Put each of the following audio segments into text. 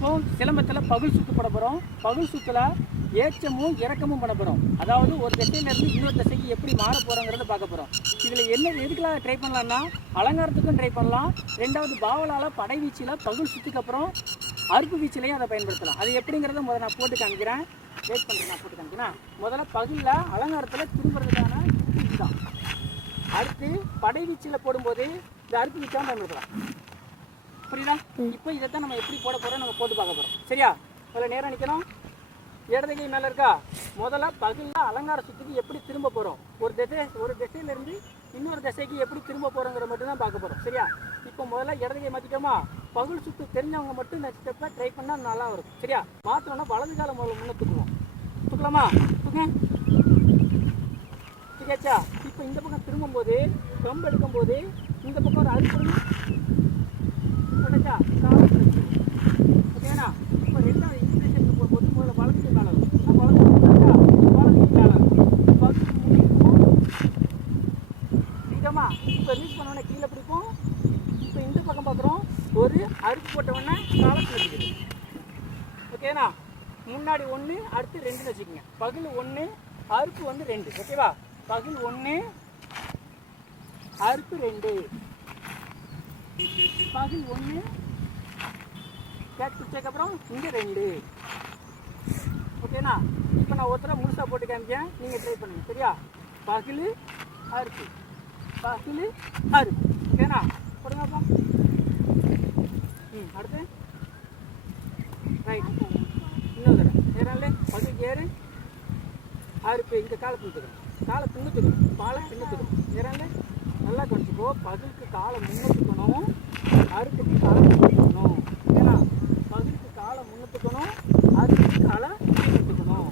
இப்போ சிலம்பத்தில் பகுல் சுற்று போட போகிறோம். பகுல் சுற்றுல ஏற்றமும் இறக்கமும் பண்ண போகிறோம். அதாவது ஒரு திசையிலேருந்து இன்னொரு திசைக்கு எப்படி மாற போகிறோங்கிறத பார்க்க போகிறோம். இதில் என்ன எதுக்கெல்லாம் ட்ரை பண்ணலான்னா அலங்காரத்துக்கும் ட்ரை பண்ணலாம். ரெண்டாவது பாவலால் படை வீச்சில் பகுல் சுற்றுக்கு அப்புறம் அறுப்பு வீச்சிலையும் அதை பயன்படுத்தலாம். அது எப்படிங்கிறத முதல்ல நான் போட்டு காமிக்கிறேன். வெயிட் பண்ணுறேன், நான் போட்டு காமிக்கிறேன். முதல்ல பகுலில் அலங்காரத்தில் திரும்புறதுக்கான இதுதான். அடுத்து படை வீச்சில் போடும்போது இந்த அறுப்பு வீச்சாக பயன்படுத்தலாம். புரியுதா? இப்போ இதை தான் நம்ம எப்படி போட போகிறோம், நம்ம போட்டு பார்க்க போகிறோம். சரியா? அதில் நேரம் நிற்கணும். இடது கை மேலே இருக்கா? முதல்ல பகுலில் அலங்கார சுற்றுக்கு எப்படி திரும்ப போகிறோம், ஒரு திசையிலேருந்து இன்னொரு திசைக்கு எப்படி திரும்ப போகிறோங்கிற மட்டும் தான் பார்க்க போகிறோம். சரியா? இப்போ முதல்ல இடது கை மாற்றிக்கோமா. பகுல் சுற்று தெரிஞ்சவங்க மட்டும் இந்த ஸ்டெப்பை ட்ரை பண்ணால் நல்லா இருக்கும். சரியா? மாற்றோன்னா வலது காலம் முதல்ல முன்னே தூக்குவோம். தூக்கலாமா? தூக்க சரியாச்சா? இப்போ இந்த பக்கம் திரும்பும்போது கம்பு எடுக்கும்போது இந்த பக்கம் ஒரு அறுப்பு ஓகேண்ணா. இப்போ ரெண்டாவது இன்ஸ்பிரேஷனுக்கு போகும்போது முதல்ல வளர்ச்சி காலம் இதமா இப்போ ரீச் பண்ணோன்னே கீழே பிடிப்போம். இப்போ இந்த பக்கம் பார்க்குறோம், ஒரு அறுப்பு போட்டவொடனே காலத்தில் இருக்குது. ஓகேண்ணா. முன்னாடி 1 அடுத்து 2ன்னு வச்சுக்கோங்க. பகுல் 1 அறுப்பு வந்து 2. ஓகேவா? பகுல் 1 அறுப்பு 2. பகுல் 1 கேட் பிடிச்சதுக்கப்புறம் இங்கே 2. ஓகேண்ணா. இப்போ நான் ஒருத்தர முழுசாக போட்டு காமிக்கேன், நீங்கள் ட்ரை பண்ணுங்கள். சரியா? பகுல் அறுப்பு பகுல் அறுப்பு. ஓகேண்ணா, போடுங்கப்பா. அடுத்து ரைட். இன்னொரு தடவை ஏறாலே பகுல் ஏறு அறுப்பு. இந்த காலை பின்னுத்துக்கணும், காலை பின்னுத்துக்கணும், பாலை பின்னுத்துக்கணும். ஏறாலே நல்லா குறைச்சிக்கோ. பகுலுக்கு காலை முன்னுத்துக்கணும், அறுப்புக்கு காலை முன்னுத்துக்கணும். ஏன்னா பகுலுக்கு காலை முன்னுத்துக்கணும், அறுப்புக்கு காலை முன்னுத்துக்கணும்.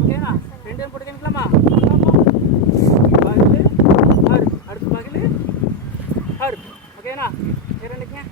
ஓகேண்ணா. 2 போட்டு கேட்கலாமா? பகுல் அறுப்பு, அடுத்து பகுல் அறுப்பு. ஓகேண்ணா. வேற என்னங்க?